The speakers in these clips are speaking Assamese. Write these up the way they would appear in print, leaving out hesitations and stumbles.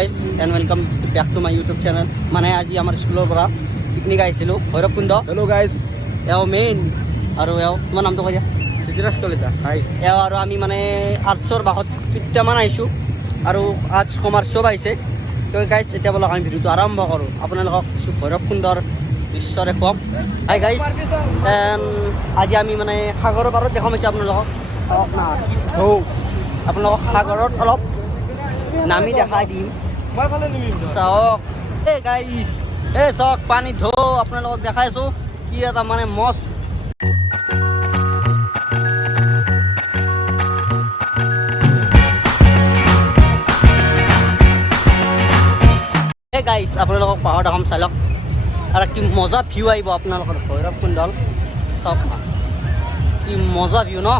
guys and welcome back to my YouTube channel. মানে আজি আমাৰ স্কুলৰ পৰা পিকনিক আহিছিলোঁ ভৈৰৱকুণ্ড। হেল্ল' গাইজ, এওঁ মেইন আৰু এওঁ তোমাৰ নামটো কৈ দিয়া। চিত্ৰাজ কলিতা। এওঁ আৰু আমি মানে আৰ্টছৰ বাহত কেইটামান আহিছোঁ আৰু আৰ্টছ কমাৰ্চো পাইছে। তো গাইজ এতিয়া বোলক আমি ভিডিঅ'টো আৰম্ভ কৰোঁ, আপোনালোকক কিছু ভৈৰৱকুণ্ডৰ দৃশ্য দেখুৱাম। হাই গাইজ, আজি আমি মানে সাগৰৰ পাৰত দেখাম এতিয়া আপোনালোকক। আপোনালোকক সাগৰত অলপ নামি দেখাই দিম। চাওক এই গাইজ, এই চাওক পানী ঢৌ আপোনালোকক দেখাইছোঁ কি এটা মানে মস্ত। এই গাইজ আপোনালোকক পাহাৰ দেখাম, চাই লওক আৰু কি মজা ভিউ আহিব আপোনালোকৰ ভৈৰৱকুণ্ডল। চাওক কি মজা ভিউ ন,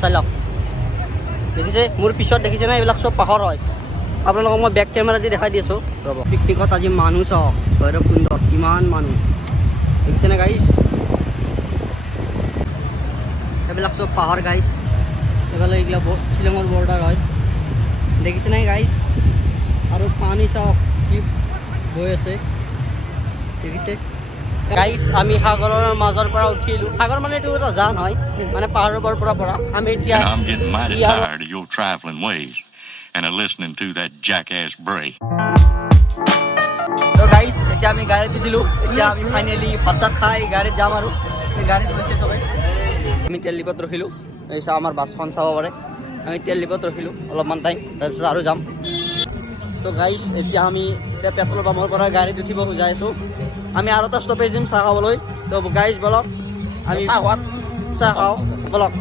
চাই লওক। দেখিছে মোৰ পিছত দেখিছে না, এইবিলাক চব পাহাৰ হয়। আপোনালোকক মই বেক কেমেৰা দি দেখাই দি আছোঁ ৰ'ব। পিকনিকত আজি মানুহ চাওক ভৈৰৱকুণ্ডত কিমান মানুহ দেখিছেনে গাইজ। এইবিলাক চব পাহাৰ গাইজ, এইফালে এইগিলা শ্বিলঙৰ বৰ্ডাৰ হয়, দেখিছেনে গাইজ। আৰু পানী চাওক কি বৈ আছে, দেখিছে গাইজ। আমি সাগৰৰ মাজৰ পৰা উঠি আহিলোঁ। সাগৰ মানে এইটো এটা জান হয়, মানে পাহাৰৰ পৰা আমি এতিয়া and are listening to that jackass Bray. তো গাইজ এতিয়া আমি গাড়ীত দিছিলোঁ, এতিয়া আমি ফাইনেলি ভাত চাত খাই গাড়ীত যাম আৰু এই গাড়ীত গৈছে চবেই। আমি তেল ডিপত ৰখিলোঁ, এই চাওঁ আমাৰ বাছখন চাব পাৰে। আমি তেল ডিপত ৰখিলোঁ অলপমান টাইম, তাৰপিছত আৰু যাম। তো গাইজ এতিয়া আমি এতিয়া পেট্ৰল পাম্পৰ পৰা গাড়ীত উঠিব যাই আছোঁ। আমি আৰু এটা ষ্টপেজ দিম চাহ খাবলৈ। তো গাইজ বলক আমি চাহ খাওঁ বলক।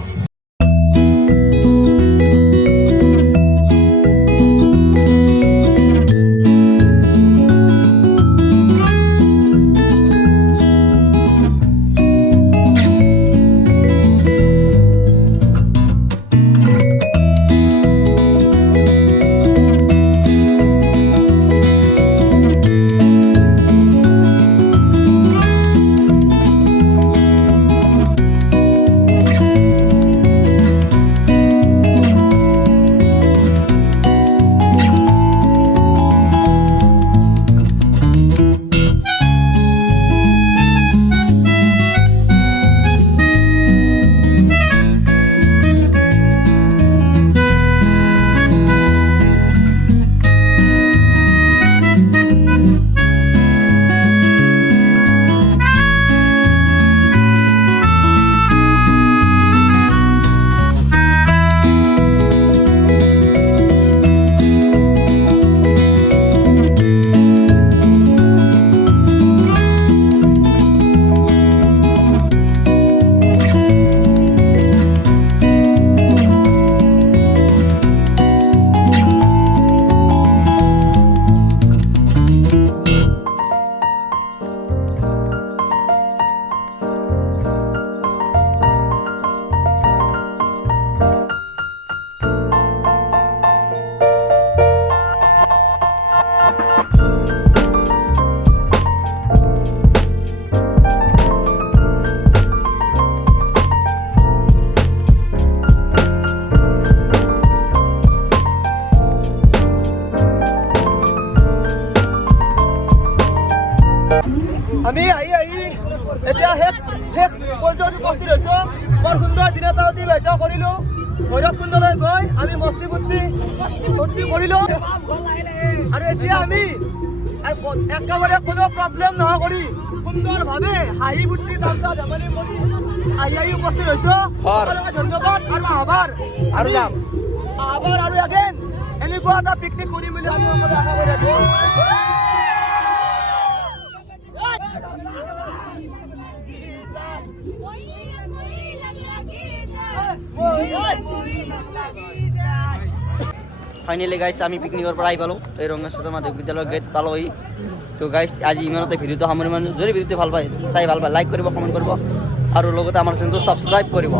আমি এতিয়া শেষ পৰ্যায়ত উপস্থিত হৈছোঁ। বৰ সুন্দৰ দিন এটা অতিবাহিত কৰিলোঁ। ভৈৰৱকুণ্ডলৈ গৈ আমি মস্তি ফূৰ্তি কৰিলোঁ আৰু এতিয়া আমি একেবাৰে কোনো প্ৰব্লেম নোহোৱা কৰি সুন্দৰভাৱে হাঁহি ফূৰ্তি তামচা ধেমালি কৰি আহি উপস্থিত হৈছোঁ। ধন্যবাদ আৰু আহ্বাৰ আৰু এগেইন এনেকুৱা এটা পিকনিক কৰিম বুলি আমি সকলোৱে আশা কৰি আছোঁ। ফাইনেলি গাইছ আমি পিকনিকৰ পৰা আহি পালোঁ এই ৰঙেশ্বৰ মাধ্যমিক বিদ্যালয়ৰ গেট পালোহি তো গাইছ আজি ইমানতে ভিডিঅ'টো সামৰি মানুহ যদি ভিডিঅ'টো ভাল পায় চাই ভাল পায় লাইক কৰিব কমেণ্ট কৰিব আৰু লগতে আমাৰ চেনেলটো ছাবস্ক্ৰাইব কৰিব।